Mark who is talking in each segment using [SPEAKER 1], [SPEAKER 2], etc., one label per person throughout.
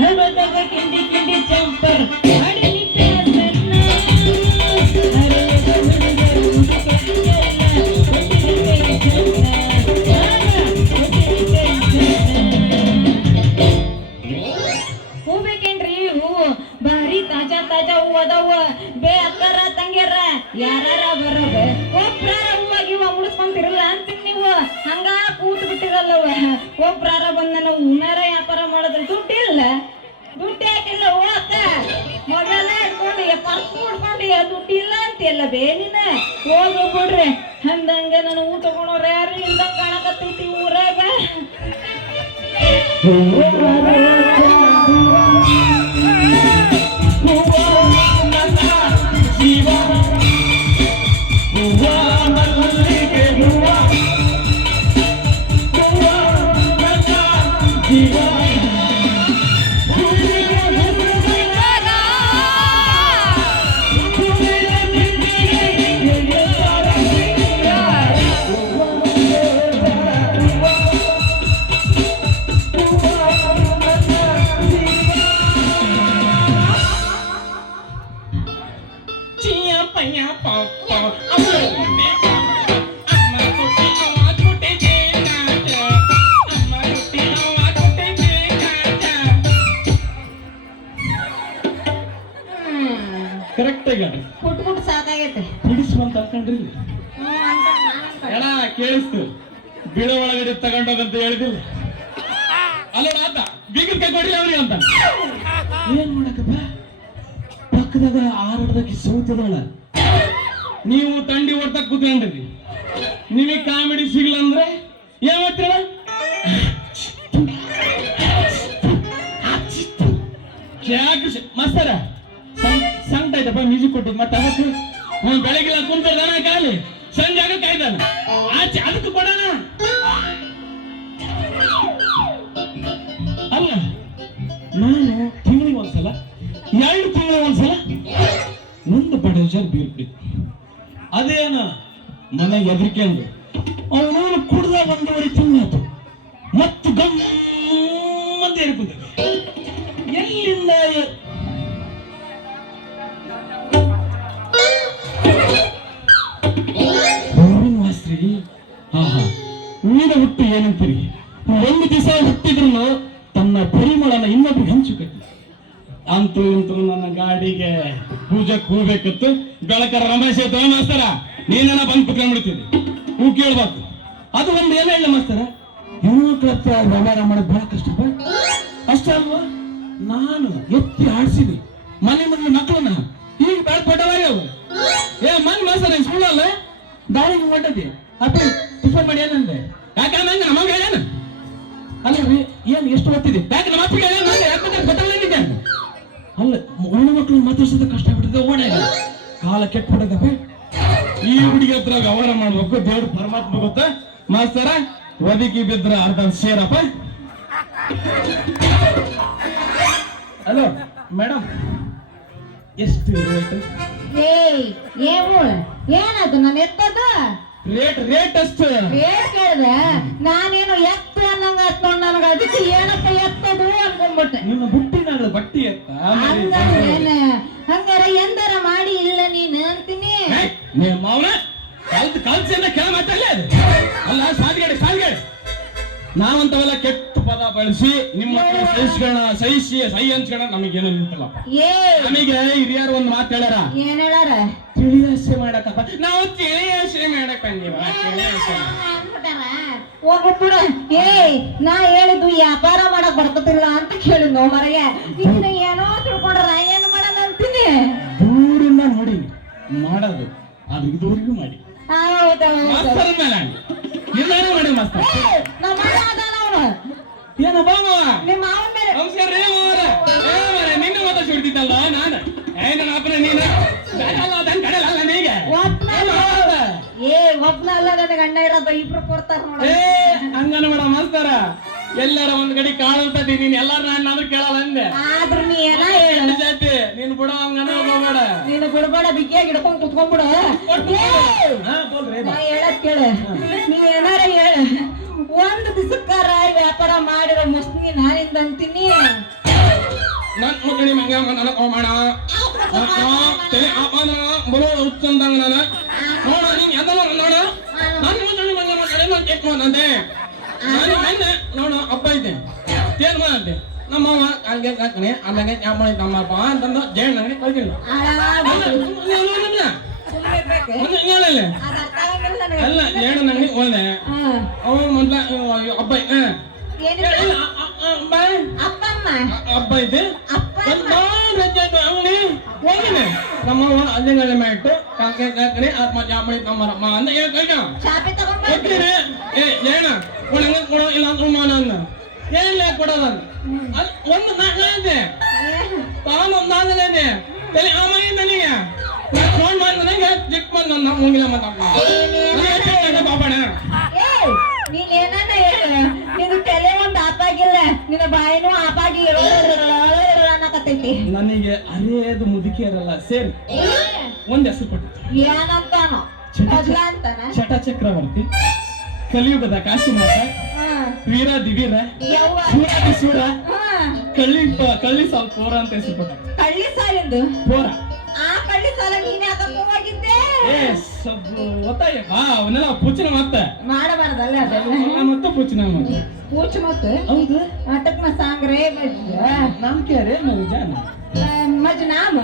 [SPEAKER 1] ಹಬದಾಗ ಕಿಂಡಿ ಕಿಂಡಿ ಚಂಪರ್. ಹೂ, ಭಾರಿ ತಾಜಾ ತಾಜಾ ಹೂವು ಅದಾವ. ಬೇ ಅಕ್ಕರ ತಂಗ್ಯಾರ, ಯಾರಾರ ಬರೋದ? ಒಬ್ರಾರ ಹೂವ ಗಿವ ಮುಡಿಸ್ಕೊಂತಿರಲ್ಲ ಅಂತೀನಿ ನೀವು. ಹಂಗ ಕೂತ್ ಬಿಟ್ಟಿರಲ್ಲವ ಒಬ್ರಾರ ಬಂದ ನಾವು ಉನ್ನಾರ ವ್ಯಾಪಾರ ಮಾಡಿದ್ರೆ ದುಡ್ಡಿಲ್ಲ ದುಡ್ಡು ಯಾಕಿಲ್ಲ ಹೂ ಅಕ್ಕ ಮೊದಲ ಇಟ್ಕೊಂಡು ಪರ್ಸ್ ಮುಡ್ಕೊಂಡು ದುಡ್ಡಿಲ್ಲ ಅಂತಿಲ್ಲ ಬೇನಿನ ಹೋಗು ಬಿಡ್ರಿ. ಅಂದಂಗೆ ನಾನು ಊಟ ತಗೊಂಡವ್ರ ಯಾರು ಇಲ್ದಂಗ ಕಾಣಕತ್ತೈತಿ ಊರಾಗ.
[SPEAKER 2] ಚಿಯಾ ಹೇಳಿದಿಲ್ಲ ಅಲ್ಲ ಆತ ಬೀಗದ ಕೈ ಕೊಡ್ರಿ ಅವ್ರಿ ಅಂತ. ಏನ್ ಮಾಡಕಪ್ಪ? ಪಕ್ಕದಾಗ ಆರಡದಕ್ಕೆ ಸೋತಿದಾಳ. ನೀವು ತಂಡಿ ಓಡ್ತಾ ಕೂತ್ಕೊಂಡ್ರಿ. ನಿಮಗೆ ಕಾಮಿಡಿ ಸಿಗ್ಲ ಅಂದ್ರೆ ಏನ್ ಮಾಡ್ತೀರ ಮಸ್ತರ ಸಂಕಟ ಆಯ್ತಪ್ಪ, ಮ್ಯೂಸಿಕ್ ಕೊಟ್ಟಿದ್. ಮತ್ತೆ ಅದಕ್ಕೆ ಹ್ಮ್ ಬೆಳಗಿಲ್ಲ ಕುಂತ ಕಾಲಿ? ಸಂಜೆ ಆಗ ಕಾಯ್ದಾನ? ಆಚೆ ಅದಕ್ಕೆ ಕೊಡೋಣ? ಎರಡು ತಿಂಗಳ ಒಂದ್ಸಲ? ಮುಂದೆ ಬಡಜಾರ್ ಬೀರ್ ಕುಡಿತು ಅದೇನ ಮನೆ ಎದ್ರಿಕೆಂದು ಅವನು ಕುಡ್ದ ಒಂದೂವರೆ ತಿಂಗಳಾತು ಮತ್ತು ಗಮ್ಮಂತ ಏರ್ಕುತ್ತದೆ ಎಲ್ಲಿಂದ ಪೂಜೆಗೆ ಹೋಗ್ಬೇಕಿತ್ತು ಬೆಳಕರ ರಮೇಶ್ ಐತ ಮಾಸ್ತರ, ನೀನೇನ ಬಂದು ಕುತ್ಕೊಂಡ್ಬಿಡ್ತಿದ್ದಿ ಹೂ ಕೇಳ್ಬೇಕು. ಅದು ಒಂದು ಏನ ಇಲ್ಲ ಮಾಸ್ತರ? ಹೆಣ್ಮಕ್ಳ ಹತ್ರ ವ್ಯವಹಾರ ಮಾಡೋದು ಬಹಳ ಕಷ್ಟಪ್ಪ ಅಷ್ಟೇ ಅಲ್ವಾ? ನಾನು ಎತ್ತಿ ಆಡ್ಸಿದ್ವಿ ಮನೆ ಮನೆ ಮಕ್ಕಳನ್ನ ಈಗ ಬೇಡ ಪಟ್ಟವಾರಿ ಅವು ಏ, ಮನ್ ಮಾಸ್ತರ ಸುಳ್ಳಲ್ಲ ದಾರಿಗೆ ಹೊಂಟದಿ ಅಪ್ಪ, ಟಿಫನ್ ಮಾಡಿ ಏನಂದೆ? ಯಾಕೆ ನಂಗೆ ನಮಗೆ ಹೇಳ್ಯಾನ ಅಲ್ಲ, ಏನ್ ಎಷ್ಟು ಓದ್ತಿದ್ದೆ ಯಾಕೆ ನಮ್ಮ ಅಪ್ಪಿಗೆ ಹೇಳ್ಯಾನ ಅಲ್ಲ ಹೆಣ್ಣು ಮಕ್ಕಳು ಮಾತಾಡ್ಸೋದು ಕಷ್ಟ ಬಿಟ್ಟಿದೆ ಓಡೇ ಕಾಲ ಕೆಟ್ಟ ಬಿಟ್ಟದಪ್ಪ. ಈ ಹುಡುಗಿ ಹತ್ರ ವ್ಯವಹಾರ ಮಾಡ್ಬೇಕು ದೇವ್ರ ಪರಮಾತ್ಮ ಗೊತ್ತ? ಮಾಸ್ತರ ಒದಕಿ ಬಿದ್ರ ಅರ್ಧ ಸೇರಪ್ಪ. ಹಲೋ ಮೇಡಮ್ ಎಷ್ಟು ರೇಟ್
[SPEAKER 1] ಏನದು ನಾನು ಎತ್ತದ?
[SPEAKER 2] ರೇಟ್ ರೇಟ್ ಅಷ್ಟು
[SPEAKER 1] ರೇಟ್ ಕೇಳಿದೆ. ನಾನೇನು ಎತ್ತು ಹತ್ಕೊಂಡ್ ನನಗ ಅದಕ್ಕೆ ಏನಪ್ಪ ಎತ್ತದು ಅನ್ಕೊಂಡ್ಬಿಟ್ಟೆ
[SPEAKER 2] ನಿಮ್ಮ ಬುಟ್ಟಿನಾಗ ಬಟ್ಟಿ ಎತ್ತ
[SPEAKER 1] ಹಂಗೇನ ಹಂಗಾರ ಎಂದಾರ ಮಾಡಿ ಇಲ್ಲ ನೀನು ಅಂತೀನಿ
[SPEAKER 2] ನೀವು ಮಾವನ ಕಲ್ತ್ ಕಲ್ಸಿಂದ ಕೆಳ ಮಾತಲ್ಲ ಅಲ್ಲ ಸಾಲ್ಗಡೆ ಸಾಲ್ಗಡೆ ನಾವಂತವೆಲ್ಲ ಕೆಟ್ಟ ಪದ ಬಳಸಿ ನಿಮ್ಮ ಸಹಿಸ್ಕೋಣ ಸಹಿಸಿ ಸಹಿ ಹಂಚ್ಕೋಣ ನಮಗೇನು ನಿಂತಲ್ಲಪ್ಪ
[SPEAKER 1] ಏ
[SPEAKER 2] ನಮಗೆ ಹಿರಿಯರು ಒಂದು ಮಾತು ಹೇಳ್ಯಾರ
[SPEAKER 1] ಏನ್ ಹೇಳಾರ
[SPEAKER 2] ತಿಳಿಯಾಸೆ ಮಾಡಕಪ್ಪ ನಾವು ತಿಳಿಯಾಸೆ ಮಾಡಕ್ಕ ನೀವು ತಿಳಿಯಾಸೆ
[SPEAKER 1] ಹೋಗ್ಬಿಡು ಏಯ್ ನಾ ಹೇಳಿದ್ದು ವ್ಯಾಪಾರ ಮಾಡಕ್ ಬರ್ಕೋತಿಲ್ಲ ಅಂತ ಕೇಳಿದ್ನು ಮರಗೆ. ಇನ್ನ ಏನೋ ತಿಳ್ಕೊಂಡ್ರ ನಾ ಏನು ಮಾಡೋಣ ಅಂತೀನಿ.
[SPEAKER 2] ದೂರಿಂದ ನೋಡಿ ಮಾಡೋದು. ಅದು ಇದುವರೆಗೂ ಮಾಡಿ.
[SPEAKER 1] ಹೌದೌದು.
[SPEAKER 2] ಮಾಸ್ತರ ಮೇಲೆ ಎಲ್ಲಾರು ಮಾಡಿ ಮಾಸ್ತರ
[SPEAKER 1] ನಮ್ಮ ಅಣ್ಣ ಅದಾನ ಅವ್ನು
[SPEAKER 2] ಏನ ಬಾಮ
[SPEAKER 1] ನಿಮ್ಮ ಮಾವನ ಮೇಲೆ
[SPEAKER 2] ನಮಸ್ಕಾರ ರೀ ಮಾವರ ಏ ಮಾರೆ ನಿನ್ನ ಮತ ಸುಡ್ತಿದ್ದಲ್ಲ ನಾನು ಏ ನನ್ನ ಅಪ್ಪನ ನೀನ ಬೇಡಲ್ಲ ಅದನ್ ಕಡಲ್ಲ ನೀಗೆ
[SPEAKER 1] ಒಬ್ನಲ್ಲ ಏ ಒಬ್ನ ಅಲ್ಲ ನನ್ನ ಗಂಡ ಇರೋದು ಇಬ್ರು ಕೊಡ್ತಾರ ನೋಡ
[SPEAKER 2] ಏ ಹಂಗನ ಮೇಡ ಮಾಸ್ತರ. ಎಲ್ಲಾರ ಒಂದ್ ಗಡಿ ಕಾಣಲ್ತದಿ ನೀನ್ ಎಲ್ಲಾರ ನಾನು ಅಂದ್ರೆ ಕೇಳಲ್ಲ ಅಂದೆ.
[SPEAKER 1] ಆದ್ರೂ ನೀ ಏನ ಹೇಳು
[SPEAKER 2] ಜಾತಿ ನೀನ್ ಬಿಡ ಹಂಗನ ಹೋಗ್ಬೇಡ
[SPEAKER 1] ನೀನು ಬಿಡಬೇಡ ಬಿಗಿಯಾಗಿ ಹಿಡ್ಕೊಂಡ್ ಕುತ್ಕೊಂಡ್ಬಿಡು. ನಾ ಹೇಳದ್ ಕೇಳು. ನೀ ಏನಾರ ಹೇಳ. ಒಂದ್ ದಿಸಕ್ಕಾರ ವ್ಯಾಪಾರ ಮಾಡಿರೋ ಮುಸ್ನಿ ನಾನಿಂದ ಅಂತೀನಿ.
[SPEAKER 3] ನನ್ ಮುಟ್ಟಣಿ ಮಂಗ ನನ್ನ ಕೋಮಾಣ ತಲೆ ಅಪನ ಬರೋ ಉಚ್ಚಂದಂಗ ನಾನು. ನೋಡ ನೀನ್ ಎದಲ್ಲ ನೋಡ. ನಾನು ಚೆಕ್ ಮಾಡಂತೆ ನಾನು ಮೊನ್ನೆ ನೋಡು ಅಪ್ಪ ಇದ್ದೆ. ತೇರ್ ಮಾಡಂತೆ ನಮ್ಮವ್ವ ಹಂಗೆ ಕಕ್ಕಣೆ ಆಮೇಲೆ ಮಾಡಿ ನಮ್ಮಪ್ಪ ಅಂತಂದು ಜೇನ್ ನನಗೆ ಹೇಳಲ್ಲ ಅಲ್ಲ ಜೇಣ ನನಗೆ ಹೋದೆ. ಅವ ಮೊದ್ಲ ಅಬ್ಬ ಹಬ್ಬ ಇದೆ ಹೋಗಿನೆ ನಮ್ಮವ್ವ ಅಲ್ಲಿಂಗಲೆ ಮಾಡಿಟ್ಟು ಕಾಕೆ ಕಾಕಡೆ ಆತ್ಮ ಚಾಮಳಿ ತಮ್ಮರಮ್ಮ ಅಂತ ಹೇಳಿ ಏ ಏನ? ಕೊಡಂಗ ಕೊಡೋ? ಇಲ್ಲ ಅಂತ ಮಾನ ಅಂದ ಏನಿಲ್ಲ ಕೊಡೋದ ಒಂದು ತಾನು ಒಂದಾಗಲೇ ತಲೆ ನನಗೆ ಫೋನ್ ಮಾಡಿ ನನಗೆ ಚಿಕ್ಕ ಬಂದು ನನ್ನ ಹೋಗಿಲ್ಲ ಮಾತಾಡ ಬಾಬಣ
[SPEAKER 1] ಏಯ್ ನೀನ್ ಏನನ್ನ ಹೇಳು? ನಿನ್ನ ತಲೆ ಒಂದ್ ಆಪಾಗಿಲ್ಲ ನಿನ್ನ ಬಾಯಿನೂ ಆಪಾಗಿ ಅನ್ನಕತ್ತೈತಿ.
[SPEAKER 2] ನನಗೆ ಅರೇದು ಮುದುಕಿಯರಲ್ಲ ಸೇರಿ ಒಂದ್ ಹೆಸರು ಕೊಟ್ಟಿತ್ತು
[SPEAKER 1] ಏನಂತಾನೋ?
[SPEAKER 2] ಶಟ ಚಕ್ರವರ್ತಿ ಕಲಿಯುಗದ ಕಾಶಿ
[SPEAKER 1] ಮಾತ
[SPEAKER 2] ವೀರ ದಿವೀರ ಸೂರಾದಿ ಸೂರ ಕಳ್ಳಿ ಕಳ್ಳಿ ಸಾಲ್ ಪೋರ ಅಂತ ಹೆಸರು
[SPEAKER 1] ಕಳ್ಳಿ ಸಾಲೆಂದು
[SPEAKER 2] ಪೋರ.
[SPEAKER 1] ಆ ಕಳ್ಳಿ ಸಾಲ ನೀನೇ ಅದಕ್ಕೆ
[SPEAKER 2] ಏ
[SPEAKER 1] ಮಾಡಬಾರ್ದಲ್ಲ
[SPEAKER 2] ಮತ್ತೆ ಹೌದು.
[SPEAKER 1] ಮಜ್ ನಾಮ?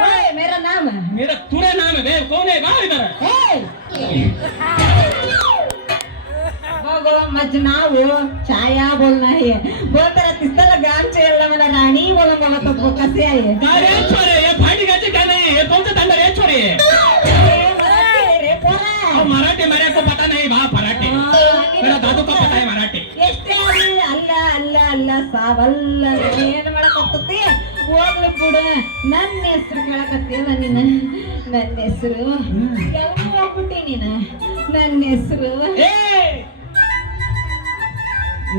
[SPEAKER 1] ओए मेरा नाम
[SPEAKER 2] मेरा तुरा नाम है देव कौन है बाहर इधर
[SPEAKER 1] बघो मज नाव छाया बोलना है बोलता रहती तिसला गाम चेला मला राणी बोलून बोलत होतो कसे आहे
[SPEAKER 2] अरे छोरे ये फाड़ी गाचे क्या नहीं ये कौन सा धंधा है छोरे
[SPEAKER 1] ए, मराठी रे पोरा
[SPEAKER 2] अब मराठी मेरे को पता नहीं बा मराठी मेरा दादू को पता है मराठी
[SPEAKER 1] ಎಷ್ಟೇ ಅಲ್ಲ ಅಲ್ಲ ಅಲ್ಲ ಅಲ್ಲ ಸಾವಲ್ಲ ಏನ್ ಮಾಡಕತ್ತತಿ ಹೋಗ್ಲಿ ಕೂಡ ನನ್ನ ಹೆಸರು ಕೇಳಕತ್ತಿಯಲ್ಲ ನೀನು? ನನ್ನ ಹೆಸರು? ಯಾವಾಗ ಹೋಗ್ಬಿಟ್ಟಿ ನೀನ? ನನ್ನ ಹೆಸರು?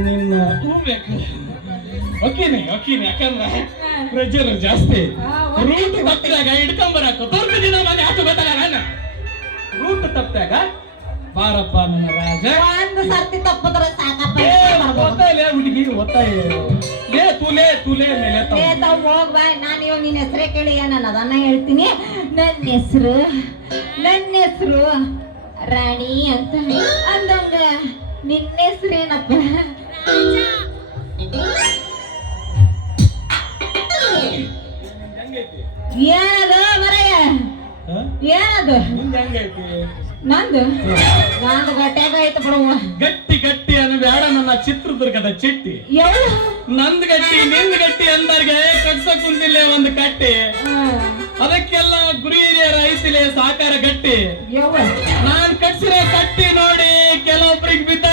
[SPEAKER 2] ನಿನ್ನ ಬೇಕು ಒಕ್ಕಿನಿ ಒಕ್ಕಿನಿ ಯಾಕಂದ್ರೆ ಪ್ರೆಜರ್ ಜಾಸ್ತಿ. ರೂಟ್ ತಪ್ಪಿದಾಗ ಹಿಡ್ಕೊಂಬರಕು. ತೊಂದ್ರೆ ದಿನ ಮನೆ ಹತ್ತು ಗೊತ್ತಲ್ಲ ನಾನು. ರೂಟ್ ತಪ್ಪಿದಾಗ ಬಾರಪ್ಪ ನನ್ನ ರಾಜ.
[SPEAKER 1] ಒಂದು ಸರ್ತಿ ತಪ್ಪದ್ರೆ ಸಾಕಪ್ಪ
[SPEAKER 2] ಏ, ಒತ್ತಾಯಿಲೆ ಹುಡುಗಿ ಒತ್ತಾಯ ಲೇ ತುಲೆ ತುಲೆ ಮೇಲೆ ತಮ್ಮ.
[SPEAKER 1] ತಾವ್ ಹೋಗ್ ಬಾ. ನಾನು ಇವಾಗ ನಿನ್ನ ಹೆಸರೇ ಕೇಳಿ ನಾನು ಅದನ್ನ ಹೇಳ್ತೀನಿ. ನನ್ನ ಹೆಸರು ನನ್ನ ಹೆಸರು ರಾಣಿ ಅಂತ ಅಂದಂಗ ನಿನ್ನ ಹೆಸರು ಏನಪ್ಪ?
[SPEAKER 2] ಹೆಂಗೈತಿ?
[SPEAKER 1] ಏನದು ಮರಯ್ಯ?
[SPEAKER 2] ಹ?
[SPEAKER 1] ಏನದು?
[SPEAKER 2] ನಿಂದ್ ಹೆಂಗೈತಿ?
[SPEAKER 1] ನಂದು? ನಂದು ಗಟ್ಟಾಗ ಐತೆ ಬಿಡುವ
[SPEAKER 2] ಗಟ್ಟಿ ಗಟ್ಟಿ ಅನ್ನು ಬೇಡ ನನ್ನ ಚಿತ್ರದುರ್ಗದ ಚಿಟ್ಟಿ. ನಂದ್ ಗಟ್ಟಿ ನಿಂದ್ ಗಟ್ಟಿ ಅಂದರ್ಗೆ ಕಟ್ಸ ಕುಂದಿಲ್ಲ ಒಂದು ಕಟ್ಟಿ. ಅದಕ್ಕೆಲ್ಲ ಗುರಿ ಹಿರಿಯರ ಐತಿಲೆ ಸಾಕಾರ ಗಟ್ಟಿ. ನಾನ್ ಕಟ್ಸಿರೋ ಕಟ್ಟಿ ನೋಡಿ ಕೆಲವೊಬ್ರಿಗೆ ಬಿದ್ದತೆ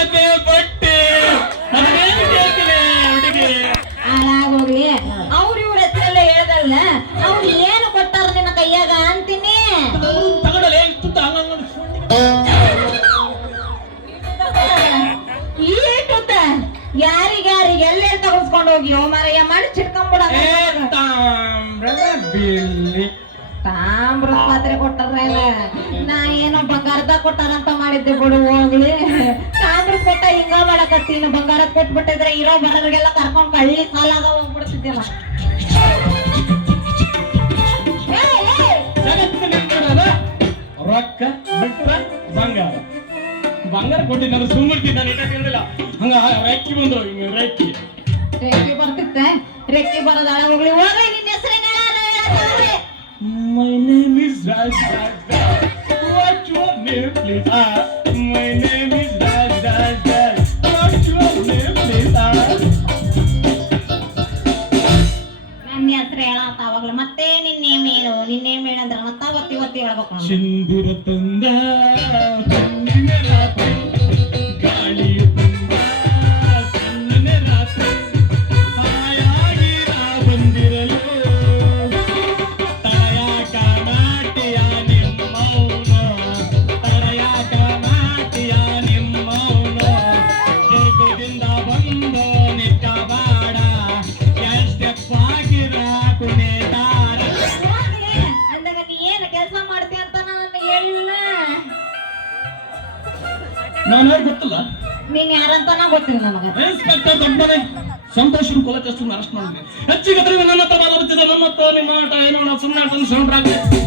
[SPEAKER 1] ಕೊಟ್ಟಾರಂತ ಮಾಡಿದ್ದೆ ಬಿಡು ಹೋಗ್ಲಿ ತಾಮ್ರದ ಕೊಟ್ಟ ಹಿಂಗ ಮಾಡಕತ್ತೀನಿ ಬಂಗಾರ ಕೊಟ್ಬಿಟ್ಟಿದ್ರೆ ಇರೋ ಬರೋರಿಗೆಲ್ಲ ಕರ್ಕೊಂಡ್ ಕಳ್ಳಿ ಸಾಲಾಗ ಹೋಗ್ಬಿಡ್ತಿದ್ದಿಲ್ಲ ಏಯ್, ಏಯ್,
[SPEAKER 2] ಜಗತ್ತಿನ ನಿಂತಿರೋದ ರೊಕ್ಕ ಬಿಟ್ರ ಬಂಗಾರ ಬಂಗಾರ ಕೊಟ್ಟಿದ್ದ ನಾನು ಸುಮ್ಮನೆ ಇಟ್ಟ ಕೇಳಿಲ್ಲ ಹಂಗ ರೆಕ್ಕಿ ಬಂದ್ರು ಹಿಂಗ ರೆಕ್ಕಿ
[SPEAKER 1] ರೆಕ್ಕೆ ಬರ್ತಿತ್ತೆ ರೆಕ್ಕೆ ಬರೋದಾಳ ಹೋಗ್ಲಿ ಹೋಗ್ಲಿ ನಿನ್ನ ಹೆಸರೇನ
[SPEAKER 2] My name is Raj Raj you please
[SPEAKER 1] ask? ನಾನು
[SPEAKER 2] ಗೊತ್ತಿಲ್ಲ
[SPEAKER 1] ನೀನ್ ಯಾರಂತ ಗೊತ್ತಿಲ್ಲ ನನಗ.
[SPEAKER 2] ಇನ್ಸ್ಪೆಕ್ಟರ್ ದೊಡ್ಡನೆ ಸಂತೋಷನ ಕೊಲಕಷ್ಟು ಅರೆಸ್ಟ್ ಮಾಡಿದ್ವಿ. ಹೆಚ್ಚಿಗೆ ಅದ್ರಿಗೆ ನನ್ನ ಹತ್ರ ಬಾಲ ಬತ್ತಿದೆ ನಮ್ಮ ಹತ್ರ ನಿಮ್ಮ ಆಟ ಏನೋ ನಾವು ಸುಮ್ಮನೆ ಆಟ ಸೌಂಡ್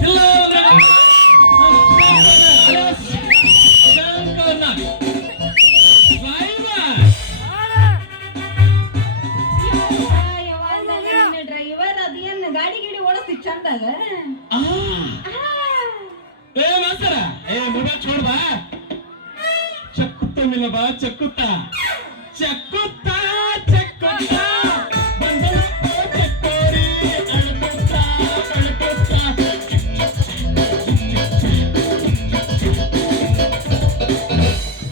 [SPEAKER 2] ಇಲ್ಲ
[SPEAKER 1] ಡ್ರೈವರ್ ಅದೇನ್ ಗಾಡಿ ಗಿಡಿ ಓಡಿಸ್ತಿ ಆ.
[SPEAKER 2] ಏ ಮಾಸ್ತರ ಏ ಮೊಬೈಲ್ ಚೋಡ್ಬಾ ಮಿಲ ಬಾ ಚಕ್ಕುತ್ತ. ಚಕ್ಕುತ್ತ ಚಕ್ಕುತ್ತ.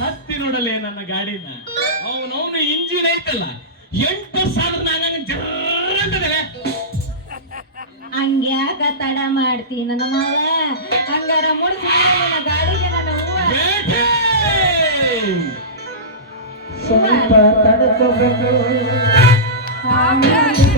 [SPEAKER 2] ಹತ್ತಿ ನೋಡಲೇ ನನ್ನ ಗಾಡಿನ. ಅವನವನ ಇಂಜಿನ್ ಐತಲ್ಲ ಎಂಟು ಸಾವಿರ ನಾನು ಜರ್ರಂತದಲ್ಲ
[SPEAKER 1] ಹಂಗ್ಯಾಕ ತಡ ಮಾಡ್ತಿ ನನ್ನ ಮಾವ? ಹಂಗಾರ ಮುಡ್ಸಿ ನನ್ನ ಗಾಡಿಗೆ ನನ್ನ ಹೂವ? ಸ್ವಲ್ಪ ತಡ್ಕೋಬೇಕು. ಅದೇನಲ್ಲ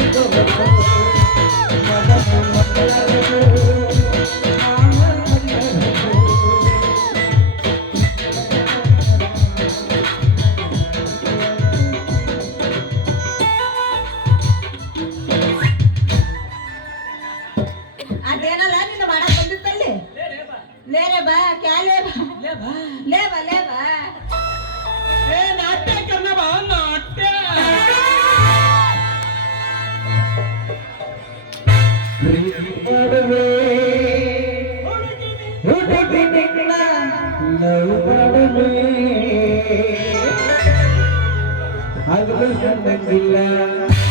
[SPEAKER 1] ಏನಪ್ಪ ನೀನ್